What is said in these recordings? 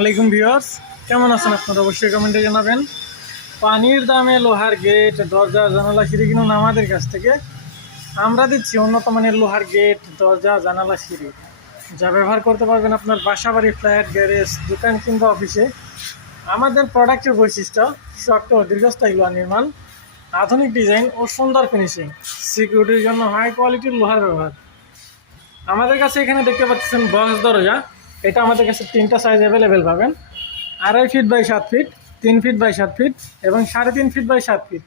আলাইকুম ভিউয়ার্স, কেমন আছেন আপনারা? অবশ্যই কমেন্টে জানাবেন। পানির দামে লোহার গেট, দরজা, জানালা, সিঁড়ি কিনুন আমাদের কাছ থেকে। আমরা দিচ্ছি উন্নত মানের লোহার গেট, দরজা, জানালা, সিঁড়ি, যা ব্যবহার করতে পারবেন আপনার বাসা, বাড়ি, ফ্ল্যাট, গ্যারেজ, দোকান কিংবা অফিসে। আমাদের প্রোডাক্টের বৈশিষ্ট্য শক্ত ও দীর্ঘস্থায়ী লোহা নির্মাণ, আধুনিক ডিজাইন ও সুন্দর ফিনিশিং, সিকিউরিটির জন্য হাই কোয়ালিটির লোহার ব্যবহার। আমাদের কাছে এখানে দেখতে পাচ্ছেন বক্স দরজা। এটা আমাদের কাছে 3টা সাইজ অ্যাভেলেবেল পাবেন: 2.5 feet by 7 feet, 3 feet by 7 feet এবং 3.5 ফিট বাই 7 ফিট।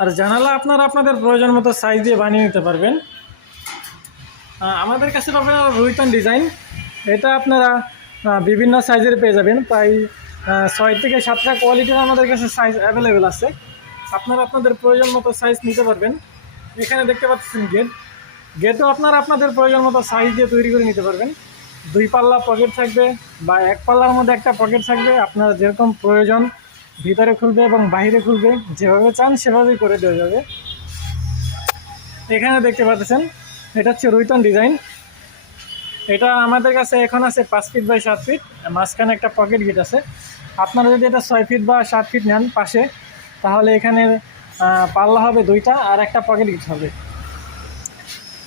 আর জানালা আপনারা আপনাদের প্রয়োজন মতো সাইজ দিয়ে বানিয়ে নিতে পারবেন। আমাদের কাছে পাবেন রুইতন ডিজাইন। এটা আপনারা বিভিন্ন সাইজের পেয়ে যাবেন। প্রায় 6 থেকে 7টা কোয়ালিটির আমাদের কাছে সাইজ অ্যাভেলেবেল আছে। আপনারা আপনাদের প্রয়োজন মতো সাইজ নিতে পারবেন। এখানে দেখতে পাচ্ছেন গেটও আপনারা আপনাদের প্রয়োজন মতো সাইজ দিয়ে তৈরি করে নিতে পারবেন। 2 পাল্লা পকেট থাকবে বা 1 পাল্লার মধ্যে একটা পকেট থাকবে। আপনারা যেরকম প্রয়োজন ভিতরে খুলবে এবং বাইরে খুলবে, যেভাবে চান সেভাবেই করে দেওয়া যাবে। এখানে দেখতে পাচ্ছেন এটা হচ্ছে রুইতন ডিজাইন। এটা আমাদের কাছে এখন আছে 5 ফিট বাই 7 ফিট, মাঝখানে একটা পকেট গেট আছে। আপনারা যদি এটা 6 ফিট বা 7 ফিট নেন পাশে, তাহলে এখানে পাল্লা হবে 2টা আর একটা পকেট গেট হবে।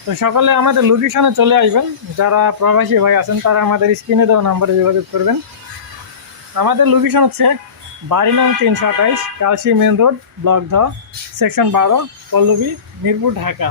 তো সকলে আমাদের লোকেশনে চলে আসবেন। যারা প্রবাসী ভাই আছেন তারা আমাদের স্ক্রিনে দেওয়া নাম্বারে যোগাযোগ করবেন। আমাদের লোকেশন হচ্ছে বাড়ি নং 328, Kalshi main road, block 10, section 12, Pallabi, Mirpur, Dhaka.